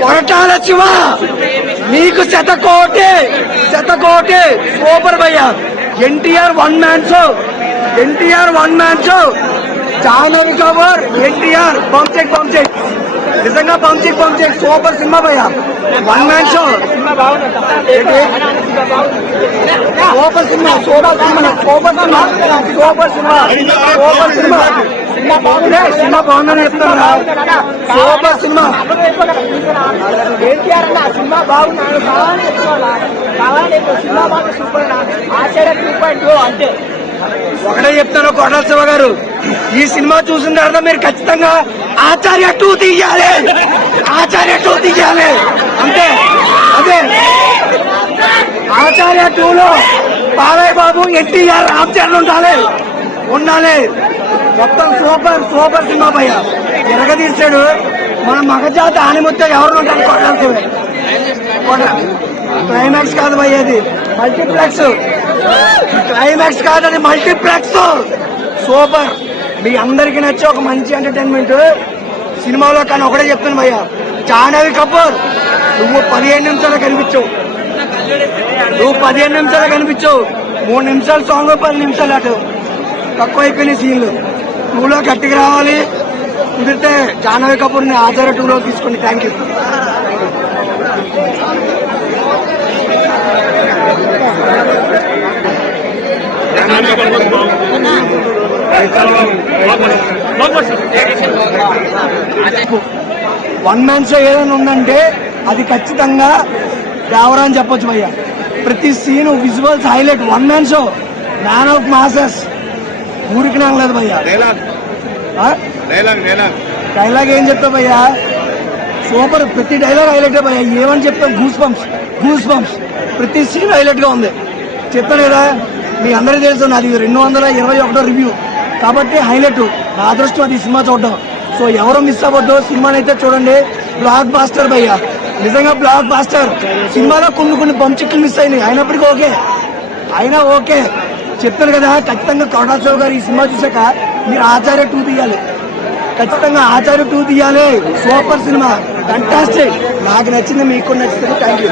కొరటాల శివ నీకు శతకోటి సూపర్ భయ్య. NTR one man show Janhvi Kapoor NTR పంప్ చెక్ నిజంగా పంప్ చెక్ సూపర్ సినిమా భయ్య. One man show super cinema cinema బాగుందని చెప్తారా? సూపర్ సినిమా ఒకటే చెప్తాను కొరటాల శివ గారు, ఈ సినిమా చూసిన తర్వాత మీరు ఖచ్చితంగా ఆచార్య 2 తీయాలి అంతే. అదే ఆచార్య 2లో బాలయ్య బాబు ఎన్టీఆర్ రామ్ చరణ్ ఉండాలి. మొత్తం సూపర్ సినిమా భయ్య. ఎరగదీశాడు మన మగజాతి ఆనిముత్త ఎవరు ఉంటారు కొరటాల శివ. క్లైమాక్స్ కాదు భయ్య, అది మల్టీప్లెక్స్. క్లైమాక్స్ కాదు, అది మల్టీప్లెక్స్. సూపర్. మీ అందరికి నచ్చే ఒక మంచి ఎంటర్టైన్మెంట్ సినిమాలో. కానీ ఒకటే చెప్తాను భయ్య, జాహ్నవి కపూర్ నువ్వు 15 నిమిషాలు కనిపించవు. 3 నిమిషాలు సాంగ్, 10 నిమిషాలు అటు తక్కువ అయిపోయినాయి సీన్లు. 2లో గట్టిగా రావాలి. కుదిరితే జాహ్నవి కపూర్ని ఆచార్య 2లో తీసుకోండి. Thank you. One man show ఏదైనా ఉందంటే అది ఖచ్చితంగా దేవరా అని చెప్పొచ్చు భయ్య. ప్రతి scene visuals highlight. One man show, man of masses. ఊరికి నాగలేదు భయ్య. డైలాగ్ ఏం చెప్తా భయ్యా? సూపర్. ప్రతి డైలాగ్ హైలైట్ భయ్య. ఏమని చెప్తాం? Goose bumps. ప్రతి సీన్ హైలైట్ గా ఉంది. చెప్తాను కదా, మీ అందరికీ తెలుసు నాది 221 రివ్యూ కాబట్టి హైలైట్. నా అదృష్టం అది సినిమా చూడడం. సో ఎవరు మిస్ అవ్వద్దు, సినిమాని అయితే చూడండి. బ్లాక్ బాస్టర్ భయ్య, నిజంగా బ్లాక్ బాస్టర్. సినిమాలో కొన్ని బంచిక్లు మిస్ అయినాయి, అయినా ఓకే. చెప్తాను కదా, ఖచ్చితంగా కొరటాల శివ గారు ఈ సినిమా చూసాక మీరు ఆచార్య 2 తీయాలి. ఖచ్చితంగా ఆచార్య 2 తీయాలి. Super cinema, fantastic. నాకు నచ్చింది, మీకు నచ్చుతుంది. Thank you.